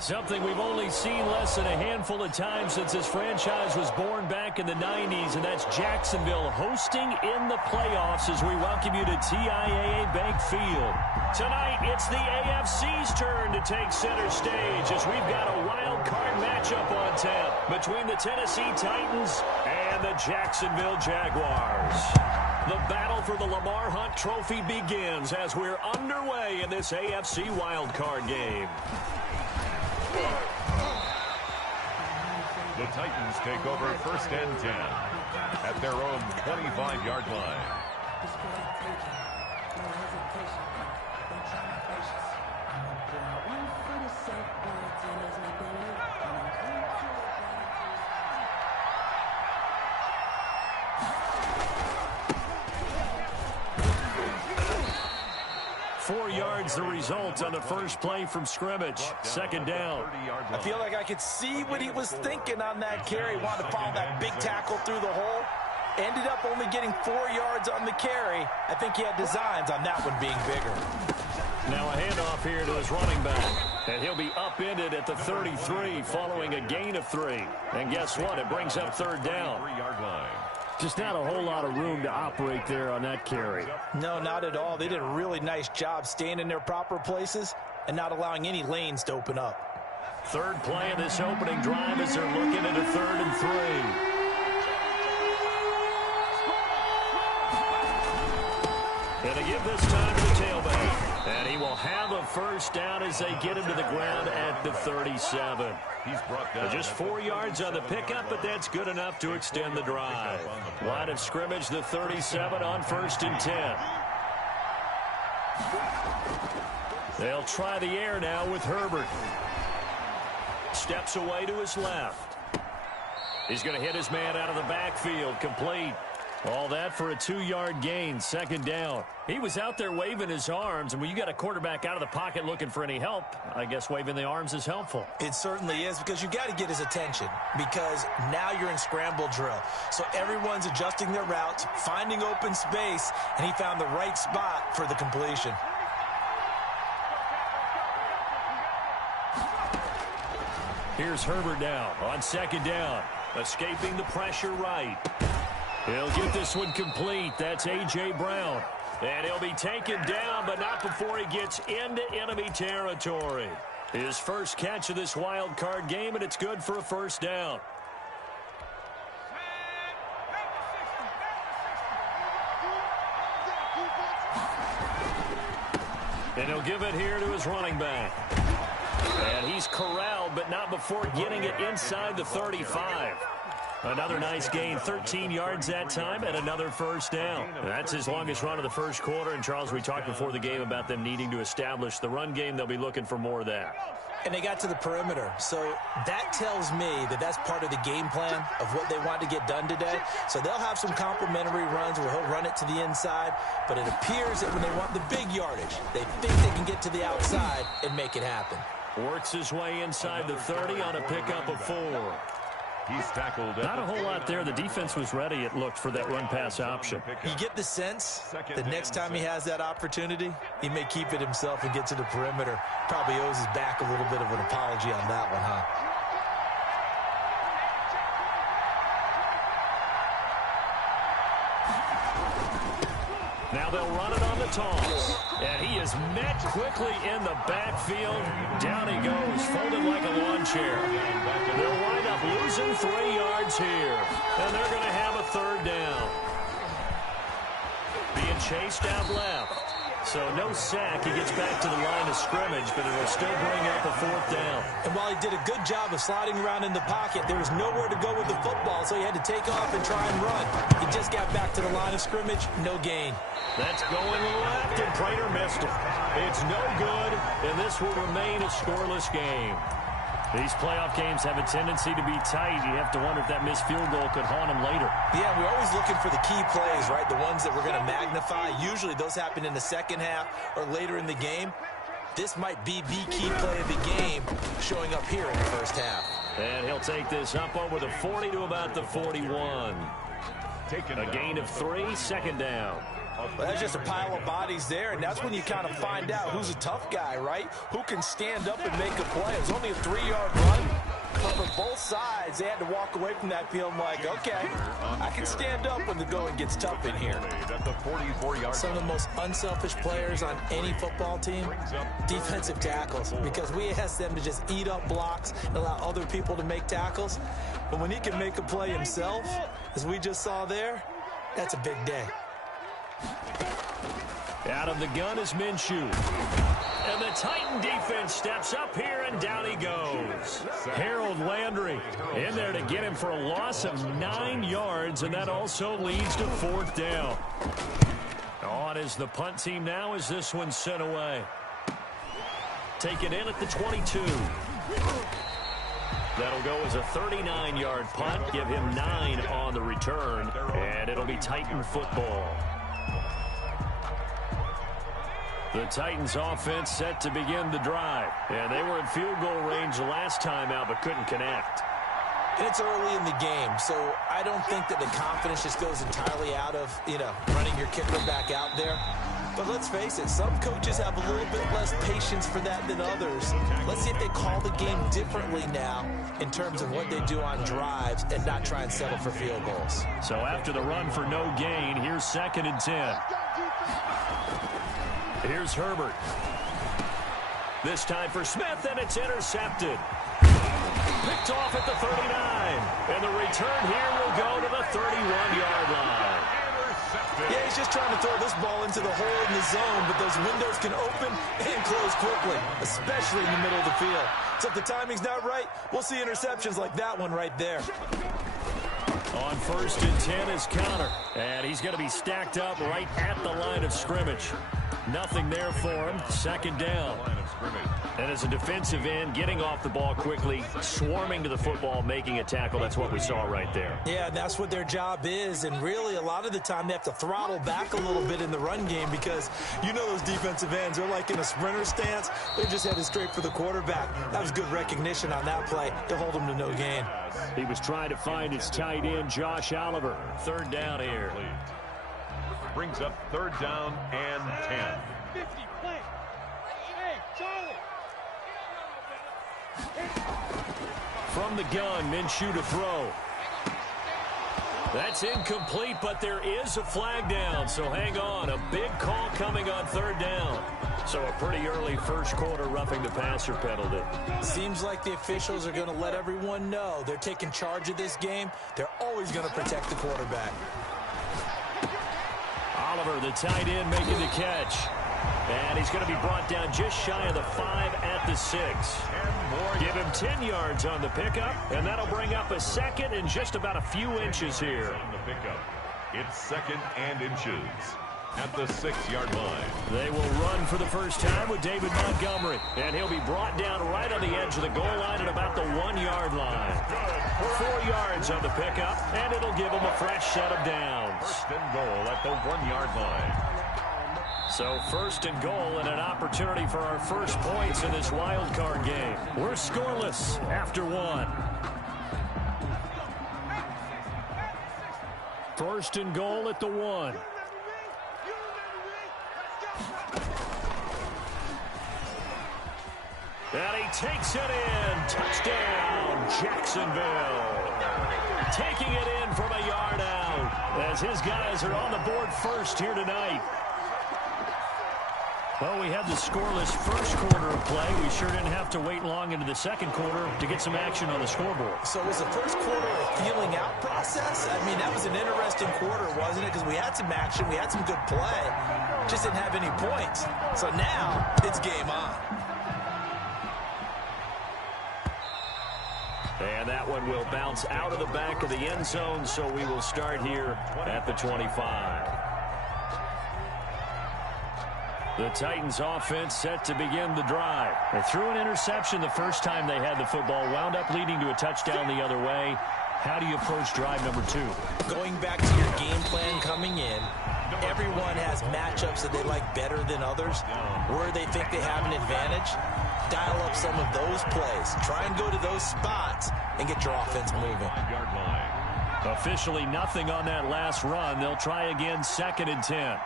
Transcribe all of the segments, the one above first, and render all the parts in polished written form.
Something we've only seen less than a handful of times since this franchise was born back in the 90s, and that's Jacksonville hosting in the playoffs as we welcome you to TIAA Bank Field. Tonight, it's the AFC's turn to take center stage as we've got a wild card matchup on tap between the Tennessee Titans and the Jacksonville Jaguars. The battle for the Lamar Hunt Trophy begins as we're underway in this AFC wild card game. The Titans take over 1st and 10 at their own 25-yard line. The result on the first play from scrimmage. 2nd down. I feel like I could see what he was thinking on that carry. Wanted to follow that big tackle through the hole. Ended up only getting 4 yards on the carry. I think he had designs on that one being bigger. Now a handoff here to his running back. And he'll be upended at the 33 following a gain of 3. And guess what? It brings up 3rd down. 3-yard line. Just not a whole lot of room to operate there on that carry. No, not at all. They did a really nice job staying in their proper places and not allowing any lanes to open up. 3rd play of this opening drive as they're looking at a 3rd and 3. And they give this time to the tailback. And he will have a 1st down as they get him to the ground at the 37. He's brought down. Just 4 yards on the pickup, but that's good enough to extend the drive. Line of scrimmage, the 37 on 1st and 10. They'll try the air now with Herbert. Steps away to his left. He's going to hit his man out of the backfield, complete. All that for a 2-yard gain, 2nd down. He was out there waving his arms, and when you got a quarterback out of the pocket looking for any help, I guess waving the arms is helpful. It certainly is, because you got to get his attention, because now you're in scramble drill. So everyone's adjusting their routes, finding open space, and he found the right spot for the completion. Here's Herbert now on 2nd down, escaping the pressure right. He'll get this one complete. That's A.J. Brown. And he'll be taken down, but not before he gets into enemy territory. His first catch of this wild card game, and it's good for a 1st down. And he'll give it here to his running back. And he's corralled, but not before getting it inside the 35. Another nice gain, 13 yards that time, and another 1st down. That's his longest run of the first quarter. And, Charles, we talked before the game about them needing to establish the run game. They'll be looking for more of that. And they got to the perimeter. So that tells me that that's part of the game plan of what they want to get done today. So they'll have some complementary runs where he'll run it to the inside. But it appears that when they want the big yardage, they think they can get to the outside and make it happen. Works his way inside the 30 on a pickup of 4. He's tackled. Not a whole lot there. The defense was ready, it looked, for that run-pass option. You get the sense that next time he has that opportunity, he may keep it himself and get to the perimeter. Probably owes his back a little bit of an apology on that one, huh? Now they'll run it on the toss. And he is met quickly in the backfield. Down he goes, folded like a lawn chair. They'll wind up losing 3 yards here. And they're going to have a 3rd down. Being chased out left. So no sack. He gets back to the line of scrimmage, but it'll still bring up a 4th down. And while he did a good job of sliding around in the pocket, there was nowhere to go with the football, so he had to take off and try and run. He just got back to the line of scrimmage, no gain. That's going left, and Prater missed it. It's no good, and this will remain a scoreless game. These playoff games have a tendency to be tight. You have to wonder if that missed field goal could haunt them later. Yeah, we're always looking for the key plays, right? The ones that we're going to magnify. Usually those happen in the second half or later in the game. This might be the key play of the game showing up here in the first half. And he'll take this up over the 40 to about the 41. A gain of 3, 2nd down. Well, that's just a pile of bodies there, and that's when you kind of find out who's a tough guy, right? Who can stand up and make a play. It was only a 3-yard run, but for both sides, they had to walk away from that feeling like, okay, I can stand up when the going gets tough in here. Some of the most unselfish players on any football team, defensive tackles, because we ask them to just eat up blocks and allow other people to make tackles. But when he can make a play himself, as we just saw there, that's a big day. Out of the gun is Minshew. And the Titan defense steps up here, and down he goes. Harold Landry in there to get him for a loss of 9 yards, and that also leads to 4th down. On is the punt team now as this one's sent away. Taken in at the 22. That'll go as a 39-yard punt, give him 9 on the return, and it'll be Titan football. The Titans offense set to begin the drive. And they were in field goal range the last time out, but couldn't connect. And it's early in the game, so I don't think that the confidence just goes entirely out of, running your kicker back out there. But let's face it, some coaches have a little bit less patience for that than others. Let's see if they call the game differently now in terms of what they do on drives and not try and settle for field goals. So after the run for no gain, here's 2nd and 10. Here's Herbert. This time for Smith, and it's intercepted. Picked off at the 39. And the return here will go to the 31-yard line. Yeah, he's just trying to throw this ball into the hole in the zone, but those windows can open and close quickly, especially in the middle of the field. So if the timing's not right, we'll see interceptions like that one right there. On 1st and 10 is Connor. And he's going to be stacked up right at the line of scrimmage. Nothing there for him. 2nd down. And as a defensive end, getting off the ball quickly, swarming to the football, making a tackle. That's what we saw right there. Yeah, that's what their job is. And really, a lot of the time, they have to throttle back a little bit in the run game because those defensive ends are like in a sprinter stance. They're just headed straight for the quarterback. That was good recognition on that play to hold him to no gain. He was trying to find his tight end, Josh Oliver. 3rd down here. Brings up 3rd down and 10. From the gun, Minshew to throw. That's incomplete, but there is a flag down, so hang on. A big call coming on 3rd down. So a pretty early first quarter roughing the passer penalty. Seems like the officials are going to let everyone know they're taking charge of this game. They're always going to protect the quarterback. Oliver, the tight end, making the catch. And he's going to be brought down just shy of the 5 at the 6. Give him 10 yards on the pickup, and that'll bring up a 2nd and just about a few inches here. On the pickup, it's 2nd and inches at the 6-yard line. They will run for the first time with David Montgomery, and he'll be brought down right on the edge of the goal line at about the 1-yard line. 4 yards on the pickup, and it'll give him a fresh set of downs. 1st and goal at the 1-yard line. So 1st and goal and an opportunity for our first points in this wild card game. We're scoreless after 1. 1st and goal at the 1. And he takes it in. Touchdown, Jacksonville. Taking it in from a yard out as his guys are on the board first here tonight. Well, we had the scoreless first quarter of play. We sure didn't have to wait long into the second quarter to get some action on the scoreboard. So was the first quarter a feeling out process? I mean, that was an interesting quarter, wasn't it? Because we had some action, we had some good play, just didn't have any points. So now it's game on. And that one will bounce out of the back of the end zone, so we will start here at the 25. The Titans offense set to begin the drive. They threw an interception the first time they had the football, wound up leading to a touchdown the other way. How do you approach drive number 2? Going back to your game plan coming in, everyone has matchups that they like better than others. Where they think they have an advantage, dial up some of those plays. Try and go to those spots and get your offense moving. Officially nothing on that last run. They'll try again, 2nd and 10.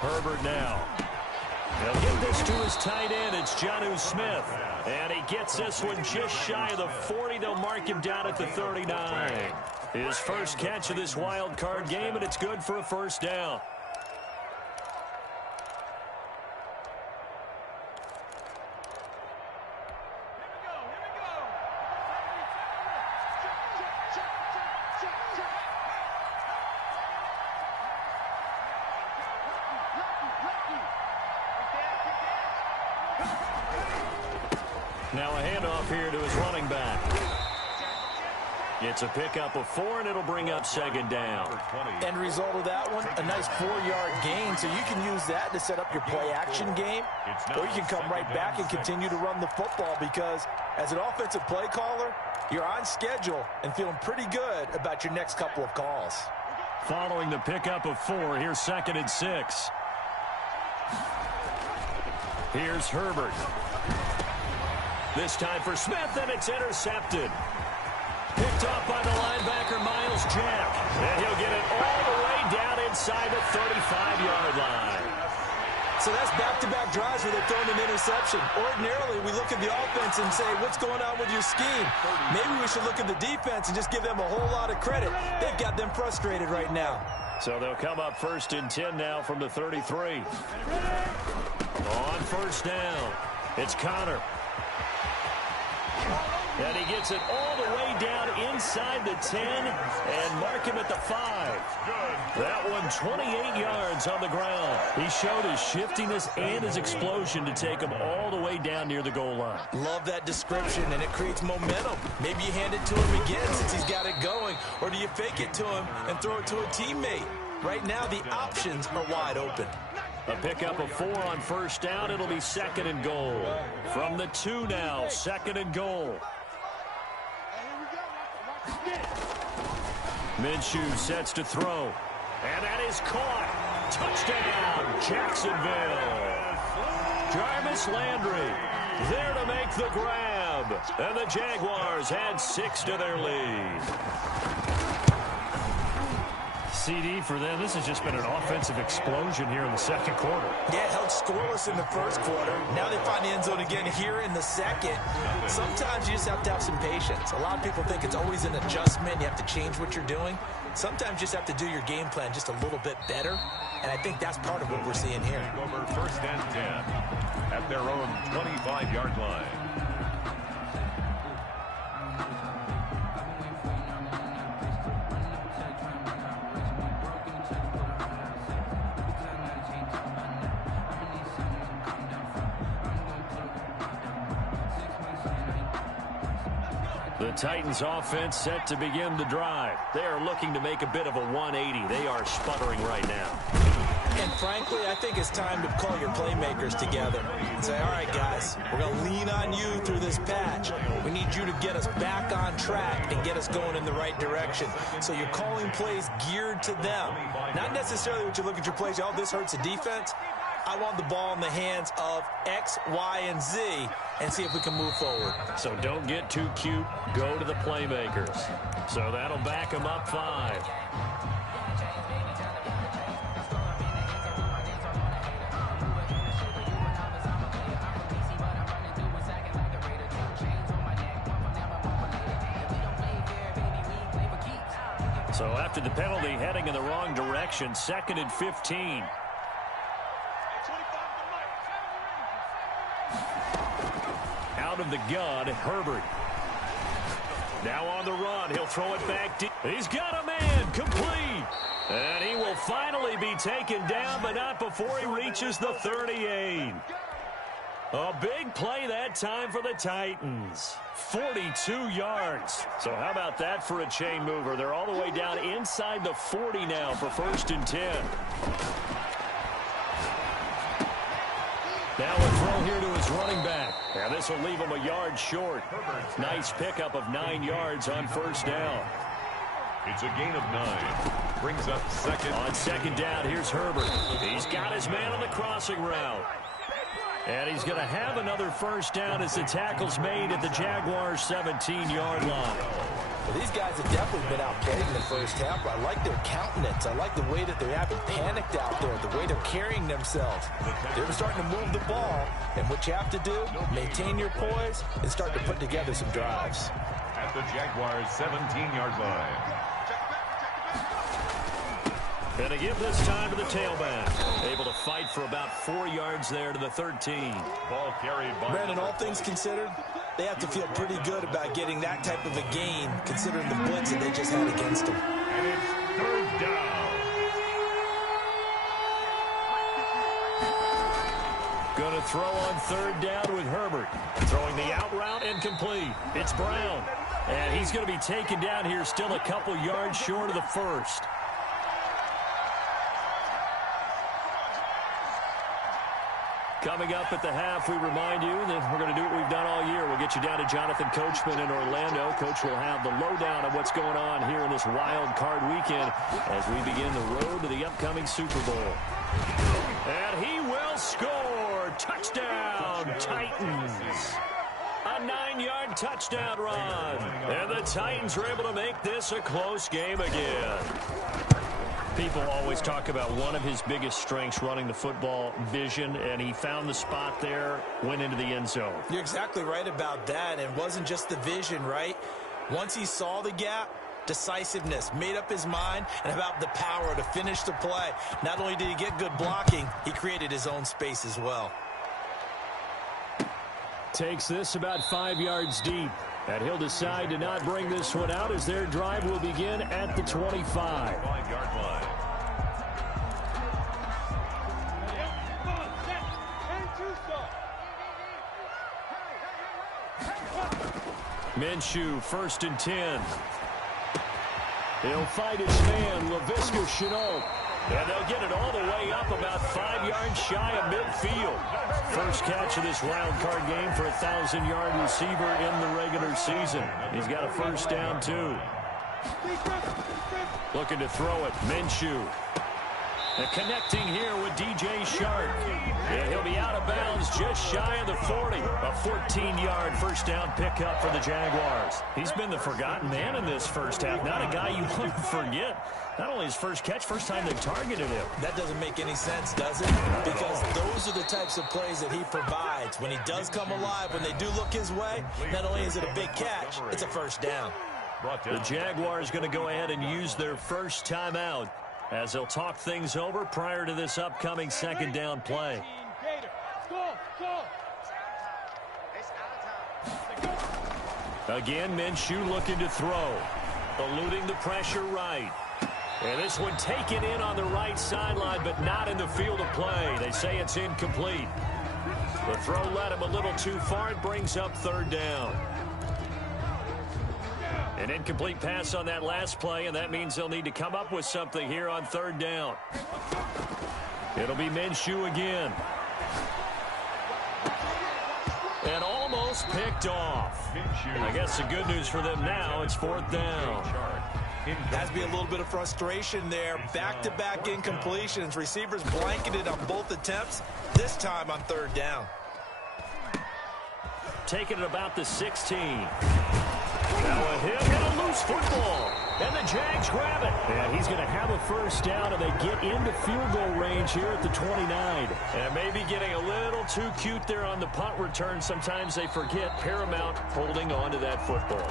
Herbert now. They'll get this to his tight end. It's Jonnu Smith. And he gets this one just shy of the 40. They'll mark him down at the 39. His first catch of this wild card game, and it's good for a first down. Now a handoff here to his running back. It's a pickup of 4, and it'll bring up 2nd down. End result of that one, a nice 4-yard gain, so you can use that to set up your play-action game, or you can come right back and continue to run the football because as an offensive play caller, you're on schedule and feeling pretty good about your next couple of calls. Following the pickup of 4, here's 2nd and 6. Here's Herbert. This time for Smith, and it's intercepted. Picked off by the linebacker, Miles Jack. And he'll get it all the way down inside the 35-yard line. So that's back-to-back drives where they're throwing an interception. Ordinarily, we look at the offense and say, what's going on with your scheme? Maybe we should look at the defense and just give them a whole lot of credit. They've got them frustrated right now. So they'll come up 1st and 10 now from the 33. On 1st down, it's Connor. And he gets it all the way down inside the 10 and mark him at the 5. That one 28 yards on the ground. He showed his shiftiness and his explosion to take him all the way down near the goal line. Love that description, and it creates momentum. Maybe you hand it to him again since he's got it going, or do you fake it to him and throw it to a teammate? Right now, the options are wide open. A pickup of 4 on 1st down. It'll be 2nd and goal. From the 2 now, 2nd and goal. Minshew sets to throw. And that is caught. Touchdown, Jacksonville. Jarvis Landry there to make the grab. And the Jaguars add 6 to their lead. CD for them. This has just been an offensive explosion here in the second quarter. Yeah, held scoreless in the first quarter. Now they find the end zone again here in the second. Sometimes you just have to have some patience. A lot of people think it's always an adjustment. You have to change what you're doing. Sometimes you just have to do your game plan just a little bit better. And I think that's part of what we're seeing here. Over 1st and 10 at their own 25-yard line. The Titans offense set to begin the drive. They are looking to make a bit of a 180. They are sputtering right now. And frankly, I think it's time to call your playmakers together and say, all right, guys, we're going to lean on you through this patch. We need you to get us back on track and get us going in the right direction. So you're calling plays geared to them. Not necessarily what you look at your plays, oh, this hurts the defense. I want the ball in the hands of X, Y, and Z and see if we can move forward. So don't get too cute. Go to the playmakers. So that'll back them up 5. So after the penalty, heading in the wrong direction, 2nd and 15. out of the gun, Herbert. Now on the run, he'll throw it back deep. He's got a man, complete. And he will finally be taken down, but not before he reaches the 38. A big play that time for the Titans. 42 yards. So how about that for a chain mover? They're all the way down inside the 40 now for 1st and 10. Now a throw here to his running back. And this will leave him a yard short. Nice pickup of 9 yards on 1st down. It's a gain of 9. Brings up second. On 2nd down, here's Herbert. He's got his man on the crossing route. And he's going to have another 1st down as the tackle's made at the Jaguars' 17-yard line. Well, these guys have definitely been outplayed in the first half. I like their countenance. I like the way that they haven't panicked out there, the way they're carrying themselves. They're starting to move the ball, and what you have to do, maintain your poise and start to put together some drives. At the Jaguars' 17-yard line. And to give this time to the tailback. Able to fight for about 4 yards there to the 13. Ball carried by... Brandon, all things considered, they have to feel pretty good about getting that type of a gain, considering the blitz that they just had against them. And it's 3rd down. Going to throw on 3rd down with Herbert. Throwing the out route and complete. It's Brown. And he's going to be taken down here still a couple yards short of the 1st. Coming up at the half, we remind you that we're going to do what we've done all year. We'll get you down to Jonathan Coachman in Orlando. Coach will have the lowdown of what's going on here in this wild card weekend as we begin the road to the upcoming Super Bowl. And he will score. Touchdown, Titans. A 9-yard touchdown run. And the Titans are able to make this a close game again. People always talk about one of his biggest strengths, running the football, vision, and he found the spot there, went into the end zone. You're exactly right about that. It wasn't just the vision, right? Once he saw the gap, decisiveness, made up his mind, and about the power to finish the play. Not only did he get good blocking, he created his own space as well. Takes this about 5 yards deep. And he'll decide to not bring this one out as their drive will begin at the 25. 5-yard line. Minshew, 1st and 10. He'll fight his man, Laviska Shenault. And they'll get it all the way up about 5 yards shy of midfield. First catch of this wild card game for a 1,000-yard receiver in the regular season. He's got a 1st down, too. Looking to throw it, Minshew. And connecting here with DJ Shark. And he'll be out of bounds just shy of the 40. A 14-yard 1st down pickup for the Jaguars. He's been the forgotten man in this first half. Not a guy you want to forget. Not only his first catch, first time they targeted him. That doesn't make any sense, does it? Because those are the types of plays that he provides. When he does come alive, when they do look his way, not only is it a big catch, it's a 1st down. The Jaguars going to go ahead and use their first timeout as they'll talk things over prior to this upcoming 2nd down play. Again, Minshew looking to throw. Eluding the pressure right. And this one taken in on the right sideline, but not in the field of play. They say it's incomplete. The throw led him a little too far. It brings up 3rd down. An incomplete pass on that last play, and that means they'll need to come up with something here on 3rd down. It'll be Minshew again. And almost picked off. I guess the good news for them now, it's 4th down. Has to be a little bit of frustration there. Back-to-back incompletions. Receivers blanketed on both attempts, this time on 3rd down. Taking it about the 16. Now a hit and a loose football. And the Jags grab it. And he's going to have a first down, and they get into field goal range here at the 29. And maybe getting a little too cute there on the punt return. Sometimes they forget paramount holding on to that football.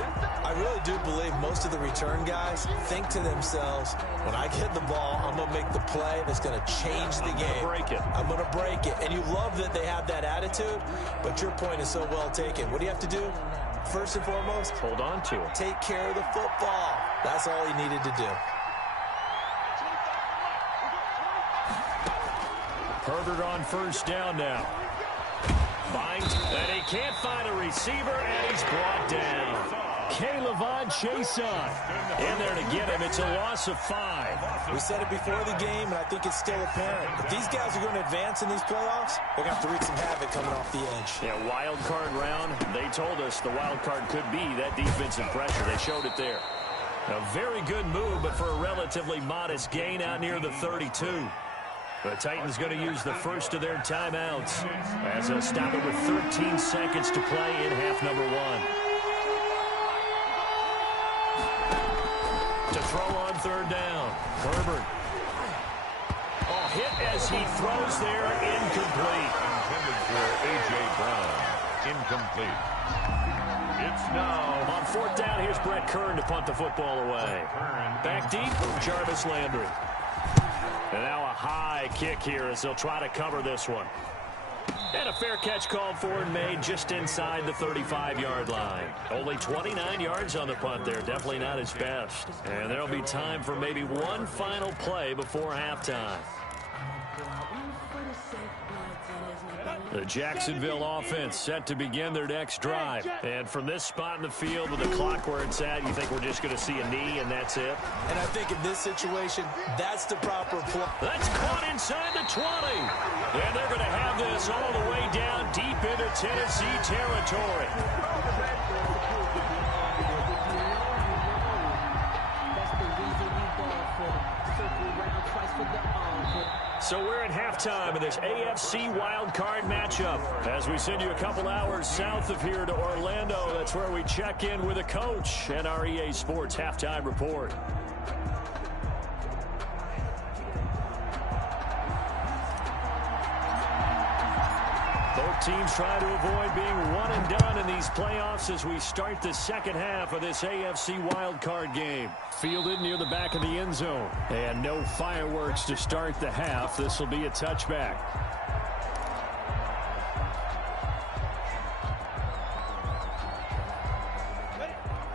I really do believe most of the return guys think to themselves, when I get the ball, I'm going to make the play that's going to change the game. I'm going to break it. And you love that they have that attitude, but your point is so well taken. What do you have to do? First and foremost, hold on to it. Take care of the football. That's all he needed to do. Herbert on first down now. Finds, and he can't find a receiver, and he's brought down. K'Lavon Chaisson in there to get him. It's a loss of 5. We said it before the game, and I think it's still apparent. If these guys are going to advance in these playoffs, they're going to have to wreak some havoc coming off the edge. Yeah, wild card round. They told us the wild card could be that defensive pressure. They showed it there. A very good move, but for a relatively modest gain out near the 32. The Titans going to use the first of their timeouts as they'll stop it with 13 seconds to play in half number 1. To throw on third down. Herbert. Oh, hit as he throws there. Incomplete. Intended for A.J. Brown. Incomplete. It's now on fourth down. Here's Brett Kern to punt the football away. Back deep, Jarvis Landry. And now a high kick here as they'll try to cover this one. And a fair catch called for and made just inside the 35-yard line. Only 29 yards on the punt there. Definitely not his best. And there'll be time for maybe one final play before halftime. The Jacksonville offense set to begin their next drive. And from this spot in the field with the clock where it's at, you think we're just going to see a knee and that's it? And I think in this situation, that's the proper play. That's caught inside the 20. And they're going to have this all the way down deep into Tennessee territory. So we're at halftime of this AFC wildcard matchup. As we send you a couple hours south of here to Orlando, that's where we check in with a coach and our EA Sports halftime report. Both teams try to avoid being one and done in these playoffs as we start the second half of this AFC wildcard game. Fielded near the back of the end zone. And no fireworks to start the half. This will be a touchback.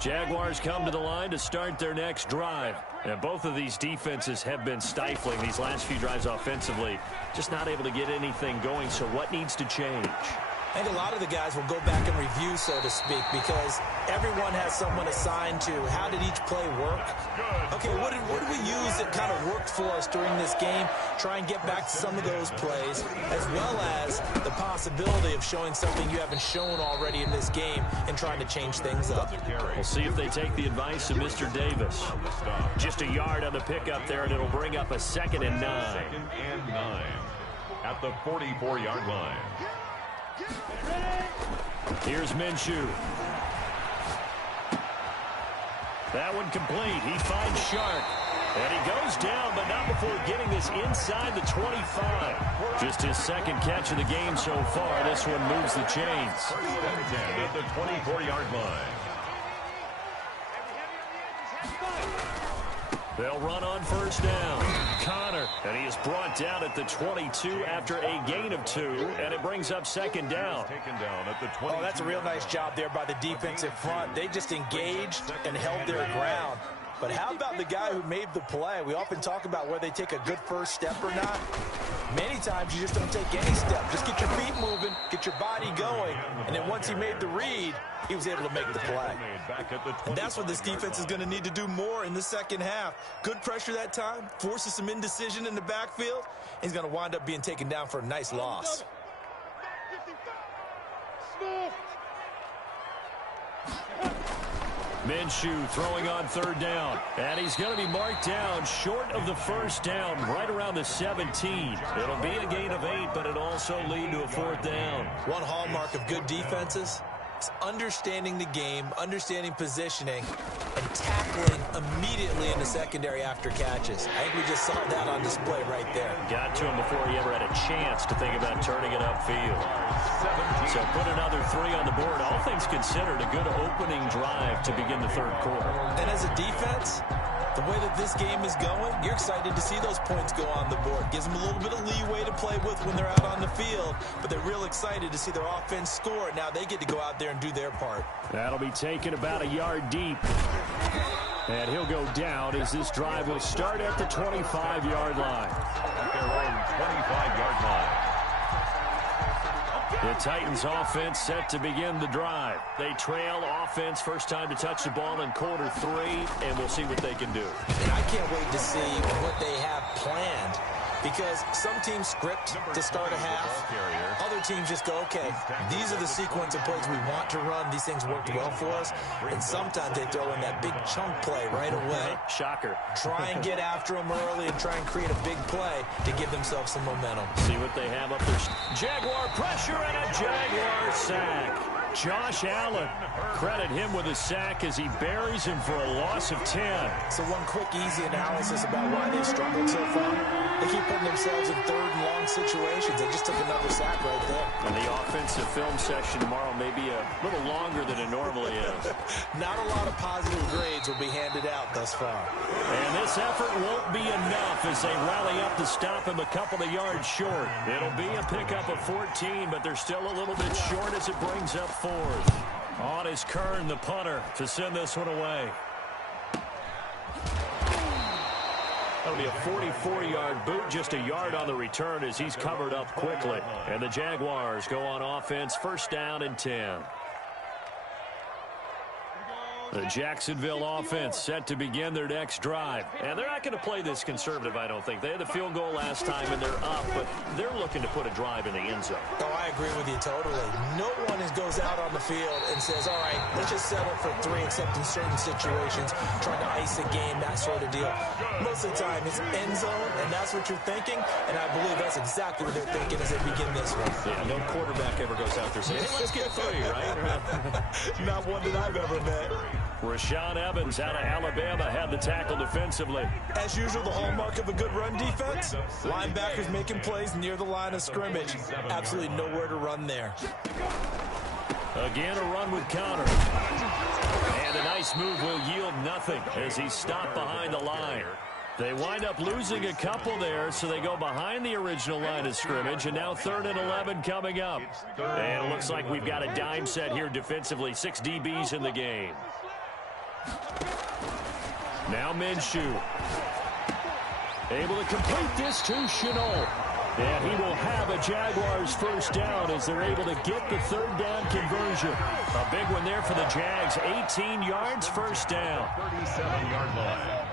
Jaguars come to the line to start their next drive. And both of these defenses have been stifling these last few drives offensively. Just not able to get anything going. So what needs to change? I think a lot of the guys will go back and review, so to speak, because everyone has someone assigned to how did each play work. Okay, what did we use that kind of worked for us during this game? Try and get back to some of those plays, as well as the possibility of showing something you haven't shown already in this game and trying to change things up. We'll see if they take the advice of Mr. Davis. Just a yard on the pickup there, and it'll bring up a 2nd and 9. 2nd and 9 at the 44-yard line. Here's Minshew. That one complete. He finds Shark. And he goes down, but not before getting this inside the 25. Just his second catch of the game so far. This one moves the chains. 1st and 10 at the 24-yard line. They'll run on first down. Connor, and he is brought down at the 22 after a gain of 2, and it brings up 2nd down. Taken down at the 20. Oh, that's a real nice job there by the defensive front. They just engaged and held their ground. But how about the guy who made the play? We often talk about whether they take a good first step or not. Many times you just don't take any step. Just get your feet moving, get your body going, and then once he made the read, he was able to make the play. And that's what this defense is going to need to do more in the second half. Good pressure that time, forces some indecision in the backfield. He's going to wind up being taken down for a nice loss. Minshew throwing on 3rd down. And he's going to be marked down short of the first down, right around the 17. It'll be a gain of 8, but it'll also lead to a 4th down. One hallmark of good defenses, It's understanding the game, understanding positioning, and tackling immediately in the secondary after catches. I think we just saw that on display right there. Got to him before he ever had a chance to think about turning it upfield. So put another 3 on the board. All things considered, a good opening drive to begin the third quarter. And as a defense, the way that this game is going, you're excited to see those points go on the board. Gives them a little bit of leeway to play with when they're out on the field, but they're real excited to see their offense score. Now they get to go out there and do their part. That'll be taken about a yard deep. And he'll go down as this drive will start at the 25-yard line. At their own 25-yard line. The Titans offense set to begin the drive. They trail offense, first time to touch the ball in quarter 3, and we'll see what they can do. And I can't wait to see what they have planned, because some teams script to start a half. Other teams just go, okay, these are the sequence of plays we want to run. These things worked well for us. And sometimes they throw in that big chunk play right away. Shocker. Try and get after them early and try and create a big play to give themselves some momentum. See what they have up there. Jaguar pressure and a Jaguar sack. Josh Allen, credit him with a sack as he buries him for a loss of 10. So one quick, easy analysis about why they've struggled so far. They keep putting themselves in third and long situations. They just took another sack right there. And the offensive film session tomorrow may be a little longer than it normally is. Not a lot of positive grades will be handed out thus far. And this effort won't be enough as they rally up to stop him a couple of yards short. It'll be a pickup of 14, but they're still a little bit short as it brings up 4th. On is Kern, the punter, to send this one away. That'll be a 44-yard boot, just a yard on the return as he's covered up quickly. And the Jaguars go on offense, first down and 10. The Jacksonville offense set to begin their next drive. And they're not going to play this conservative, I don't think. They had the field goal last time, and they're up, but they're looking to put a drive in the end zone. Oh, I agree with you totally. No one goes out on the field and says, all right, let's just settle for 3, except in certain situations, trying to ice a game, that sort of deal. Most of the time, it's end zone, and that's what you're thinking, and I believe that's exactly what they're thinking as they begin this one. Yeah, no quarterback ever goes out there saying, hey, let's get 3, right? Not one that I've ever met. Rashaan Evans out of Alabama had the tackle defensively. As usual, the hallmark of a good run defense, linebackers making plays near the line of scrimmage. Absolutely nowhere to run there. Again, a run with Connor. And a nice move will yield nothing as he's stopped behind the line. They wind up losing a couple there, so they go behind the original line of scrimmage, and now 3rd and 11 coming up. And it looks like we've got a dime set here defensively. 6 DBs in the game. Now Minshew. Able to complete this to Shenault. And he will have a Jaguars first down as they're able to get the 3rd down conversion. A big one there for the Jags. 18 yards, first down. 37-yard line.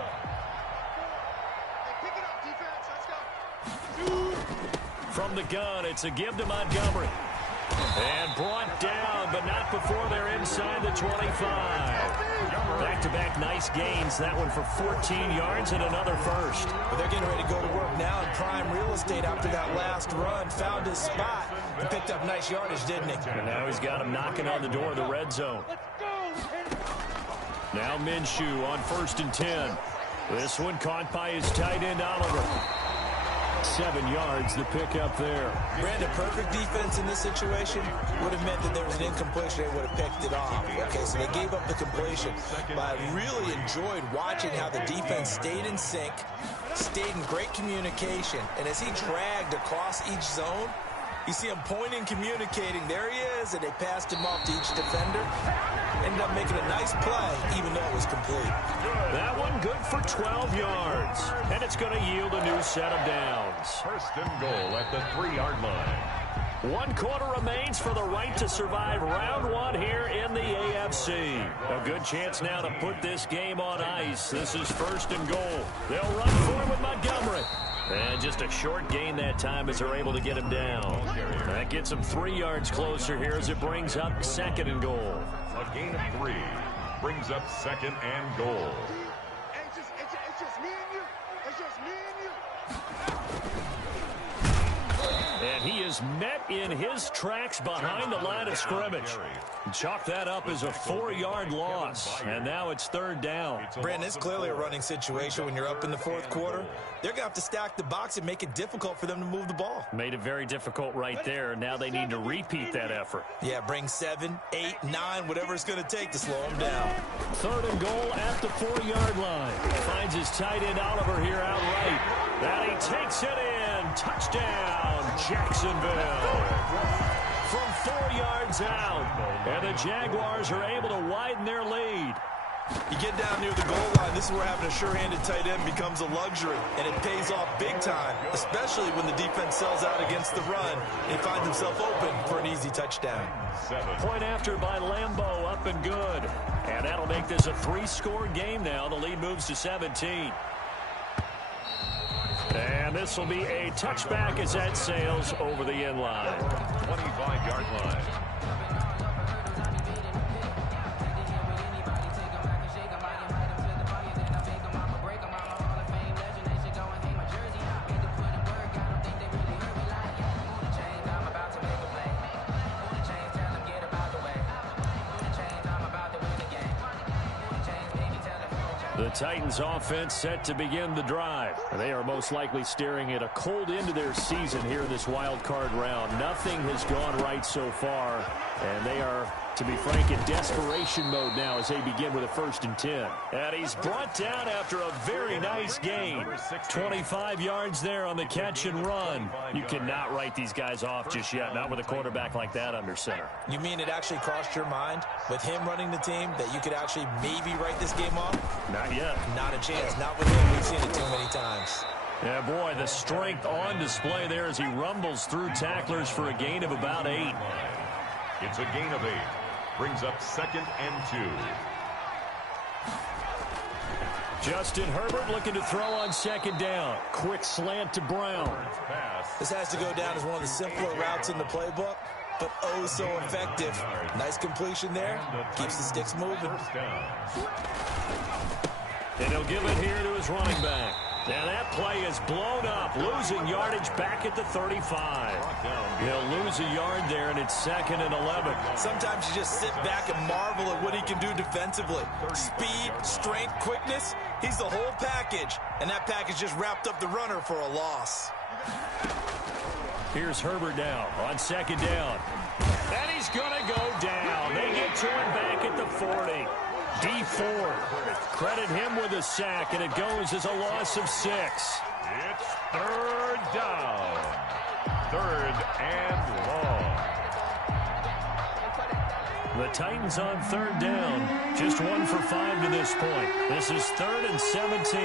From the gun, it's a give to Montgomery. And brought down, but not before they're inside the 25. Back-to-back nice gains. That one for 14 yards and another first. But they're getting ready to go to work now in prime real estate after that last run. Found his spot and picked up nice yardage, didn't he? And now he's got him knocking on the door of the red zone. Now Minshew on 1st and 10. This one caught by his tight end, Oliver. 7 yards, the pickup there. Brandon, perfect defense in this situation would have meant that there was an incompletion. They would have picked it off. Okay, so they gave up the completion. But I really enjoyed watching how the defense stayed in sync, stayed in great communication. And as he dragged across each zone, you see him pointing, communicating. There he is, and they passed him off to each defender. Ended up making a nice play, even though it was complete. That one good for 12 yards. And it's going to yield a new set of downs. 1st and goal at the 3-yard line. 1 quarter remains for the right to survive round 1 here in the AFC. A good chance now to put this game on ice. This is 1st and goal. They'll run for it with Montgomery. And just a short gain that time as they're able to get him down. That gets him 3 yards closer here as it brings up 2nd and goal. A gain of 3 brings up 2nd and goal. It's just me and you. It's just me and you. And he is met in his tracks behind the line of scrimmage. Chalk that up as a 4-yard loss. And now it's third down. Brandon, it's clearly a running situation when you're up in the fourth quarter. They're going to have to stack the box and make it difficult for them to move the ball. Made it very difficult right there. Now they need to repeat that effort. Yeah, bring 7, 8, 9, whatever it's going to take to slow them down. Third and goal at the 4-yard line. Finds his tight end Oliver here outright. And he takes it in. Touchdown, Jacksonville. From 4 yards out. And the Jaguars are able to widen their lead. You get down near the goal line, this is where having a sure-handed tight end becomes a luxury, and it pays off big time, especially when the defense sells out against the run and finds himself open for an easy touchdown. Point after by Lambeau, up and good. And that'll make this a 3-score game now. The lead moves to 17. And this will be a touchback as that sails over the end line. 25-yard line. The Titans offense set to begin the drive. They are most likely staring at a cold end to their season here in this wild card round. Nothing has gone right so far, and they are, to be frank, in desperation mode now as they begin with a 1st and 10. And he's brought down after a very nice gain. 25 yards there on the catch and run. You cannot write these guys off just yet, not with a quarterback like that under center. You mean it actually crossed your mind with him running the team that you could actually maybe write this game off? Not yet. Not a chance. Not with him. We've seen it too many times. Yeah, boy, the strength on display there as he rumbles through tacklers for a gain of about 8. It's a gain of 8. Brings up 2nd and 2. Justin Herbert looking to throw on 2nd down. Quick slant to Brown. This has to go down as one of the simpler routes in the playbook, but oh so effective. Nice completion there. Keeps the sticks moving. And he'll give it here to his running back. Now that play is blown up, losing yardage back at the 35. He'll lose a yard there, and it's 2nd and 11. Sometimes you just sit back and marvel at what he can do defensively. Speed, strength, quickness, he's the whole package. And that package just wrapped up the runner for a loss. Here's Herbert now on 2nd down. And he's going to go down. They get to him back at the 40. D Ford, credit him with a sack, and it goes as a loss of 6. It's 3rd down. 3rd and long. The Titans on 3rd down. Just 1 for 5 to this point. This is 3rd and 17.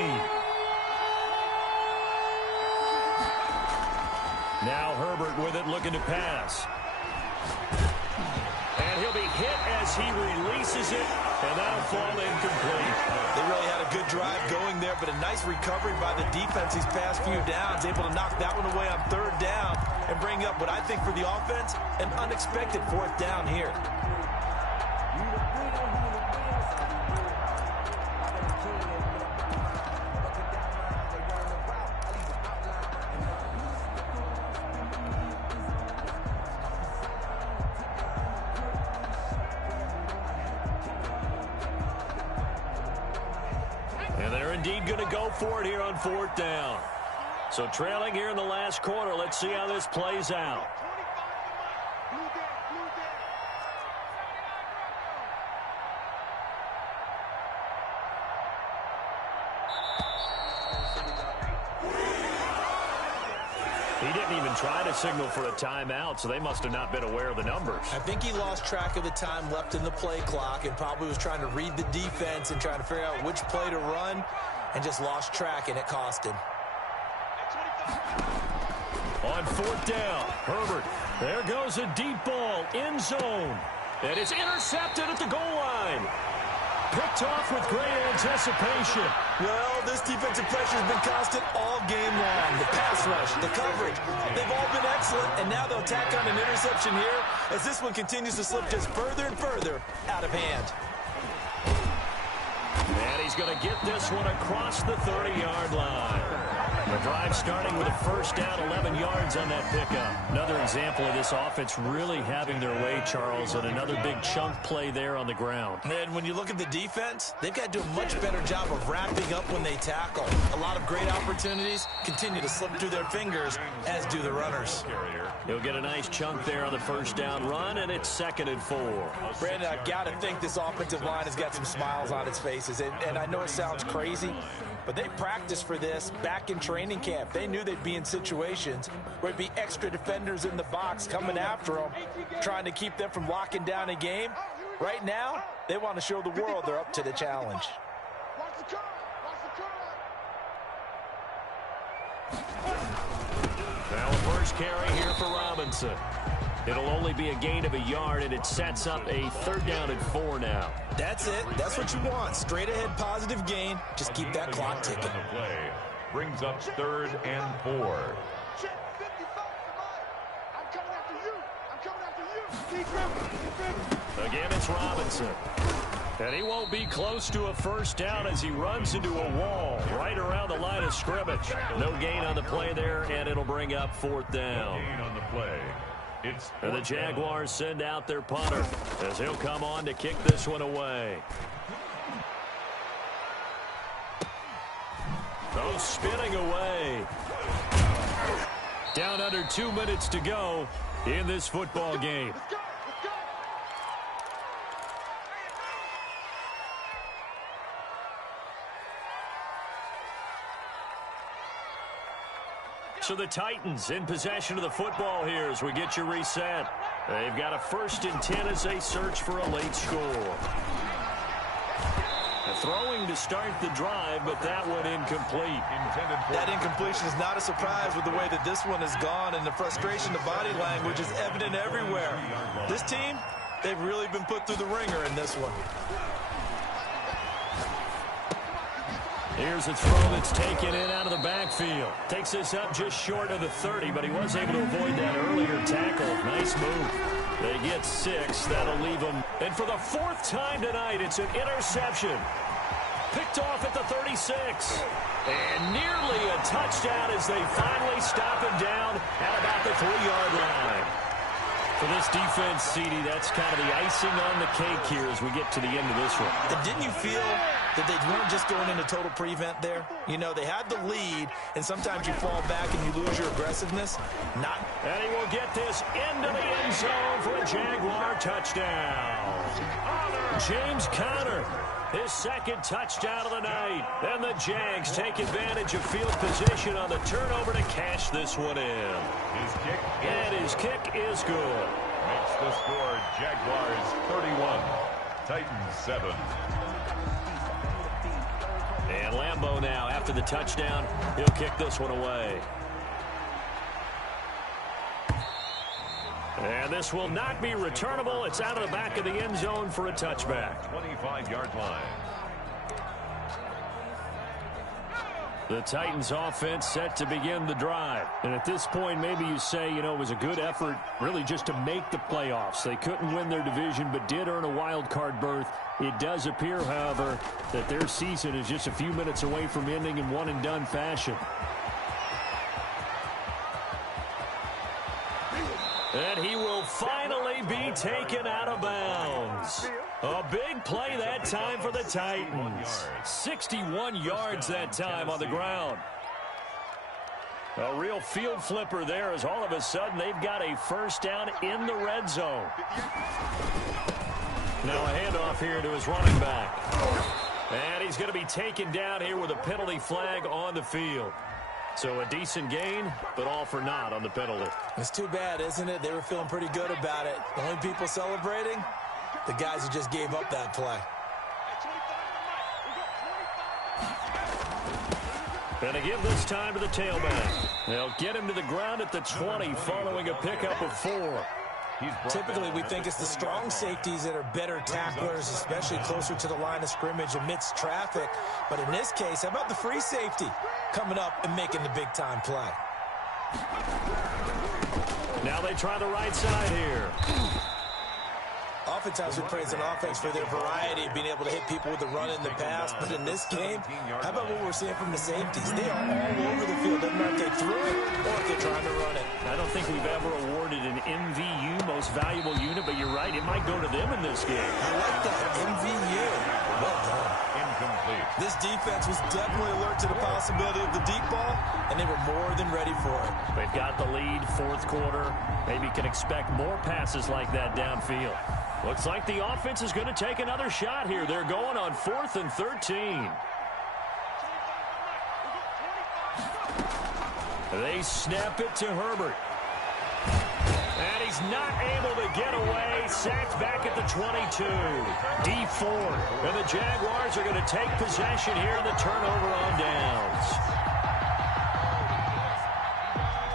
Now Herbert with it, looking to pass. And he'll be hit as he releases it, and that'll fall incomplete. They really had a good drive going there, but a nice recovery by the defense these past few downs, able to knock that one away on 3rd down and bring up what I think for the offense, an unexpected 4th down here. And they're indeed going to go for it here on 4th down. So trailing here in the last quarter, let's see how this plays out. He didn't even try to signal for a timeout, so they must have not been aware of the numbers. I think he lost track of the time left in the play clock and probably was trying to read the defense and trying to figure out which play to run and just lost track, and it cost him. On 4th down, Herbert. There goes a deep ball, end zone. And it's intercepted at the goal line. Picked off with great anticipation. Well, this defensive pressure has been constant all game long. The pass rush, the coverage, they've all been excellent, and now they'll tack on an interception here as this one continues to slip just further and further out of hand. And he's going to get this one across the 30-yard line. The drive starting with a first down, 11 yards on that pickup. Another example of this offense really having their way, Charles, and another big chunk play there on the ground. And when you look at the defense, they've got to do a much better job of wrapping up when they tackle. A lot of great opportunities continue to slip through their fingers, as do the runners. He'll get a nice chunk there on the first down run, and it's 2nd and 4. Brandon, I've got to think this offensive line has got some smiles on its faces, and I know it sounds crazy, but they practiced for this back in training camp. They knew they'd be in situations where there'd be extra defenders in the box coming after them, trying to keep them from locking down a game. Right now, they want to show the world they're up to the challenge. Now a first carry here for Robinson. It'll only be a gain of a yard, and it sets up a 3rd down and 4 now. That's it. That's what you want. Straight ahead positive gain. Just keep that clock ticking. Play brings up 3rd and 4. Again, it's Robinson. And he won't be close to a first down as he runs into a wall right around the line of scrimmage. No gain on the play there, and it'll bring up 4th down. No gain on the play. And the Jaguars send out their punter as he'll come on to kick this one away. Oh, spinning away. Down under 2 minutes to go in this football game. So the Titans in possession of the football here as we get you reset. They've got a 1st and 10 as they search for a late score. Throwing to start the drive, but that one incomplete. That incompletion is not a surprise with the way that this one has gone, and the frustration, the body language is evident everywhere. This team, they've really been put through the ringer in this one. Here's a throw that's taken in out of the backfield. Takes this up just short of the 30, but he was able to avoid that earlier tackle. Nice move. They get 6. That'll leave them. And for the 4th time tonight, it's an interception. Picked off at the 36. And nearly a touchdown as they finally stop him down at about the 3-yard line. For this defense, CD, that's kind of the icing on the cake here as we get to the end of this one. And didn't you feel that they weren't just going into total prevent there? You know, they had the lead, and sometimes you fall back and you lose your aggressiveness. Not. And he will get this into the end zone for a Jaguar touchdown. James Conner, his 2nd touchdown of the night. And the Jags take advantage of field position on the turnover to cash this one in. His kick is good. Makes the score Jaguars 31, Titans 7. And Lambeau now, after the touchdown, he'll kick this one away. And this will not be returnable. It's out of the back of the end zone for a touchback. 25-yard line. The Titans offense set to begin the drive. And at this point, maybe you say, you know, it was a good effort really just to make the playoffs. They couldn't win their division but did earn a wild card berth. It does appear, however, that their season is just a few minutes away from ending in one-and-done fashion. And he will finally be taken out of bounds. A big play that time for the Titans. 61 yards that time on the ground. A real field flipper there as all of a sudden they've got a first down in the red zone. Now a handoff here to his running back. And he's going to be taken down here with a penalty flag on the field. So a decent gain, but all for naught on the penalty. It's too bad, isn't it? They were feeling pretty good about it. The only people celebrating, the guys who just gave up that play. And to give this time to the tailback. They'll get him to the ground at the 20 following a pickup of 4. Typically, we think it's the strong safeties that are better tacklers, especially closer to the line of scrimmage amidst traffic. But in this case, how about the free safety coming up and making the big-time play? Now they try the right side here. Oftentimes we praise an offense for their variety of being able to hit people with the run and the pass, but in this game, how about what we're seeing from the safeties? They are all over the field. Doesn't matter if they threw it or if they're trying to run it. I don't think we've ever awarded an MVU, most valuable unit, but you're right, it might go to them in this game. I like that, MVU. Well done. Incomplete. This defense was definitely alert to the possibility of the deep ball, and they were more than ready for it. They've got the lead, fourth quarter. Maybe can expect more passes like that downfield. Looks like the offense is going to take another shot here. They're going on 4th and 13. They snap it to Herbert. And he's not able to get away. Sacked back at the 22. D Ford. And the Jaguars are going to take possession here in the turnover on downs.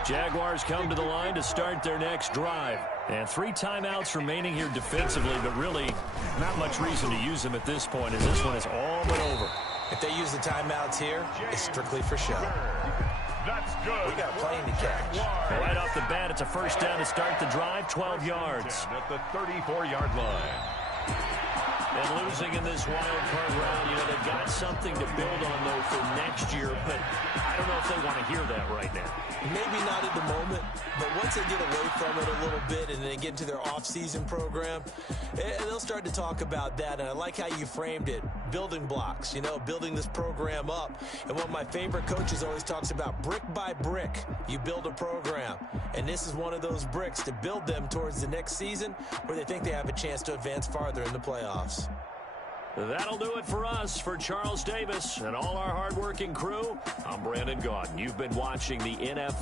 Jaguars come to the line to start their next drive. And 3 timeouts remaining here defensively, but really not much reason to use them at this point as this one is all but over. If they use the timeouts here, it's strictly for show. That's good. We got a plane to catch. Right off the bat, it's a first down to start the drive, 12 yards. At the 34-yard line. And losing in this wild card round, you know, they've got something to build on, though, for next year. But I don't know if they want to hear that right now. Maybe not at the moment, but once they get away from it a little bit and they get into their off-season program, they'll start to talk about that. And I like how you framed it, building blocks, you know, building this program up. And one of my favorite coaches always talks about brick by brick, you build a program. And this is one of those bricks to build them towards the next season where they think they have a chance to advance farther in the playoffs. That'll do it for us. For Charles Davis and all our hardworking crew, I'm Brandon Gaudin. You've been watching the NFL.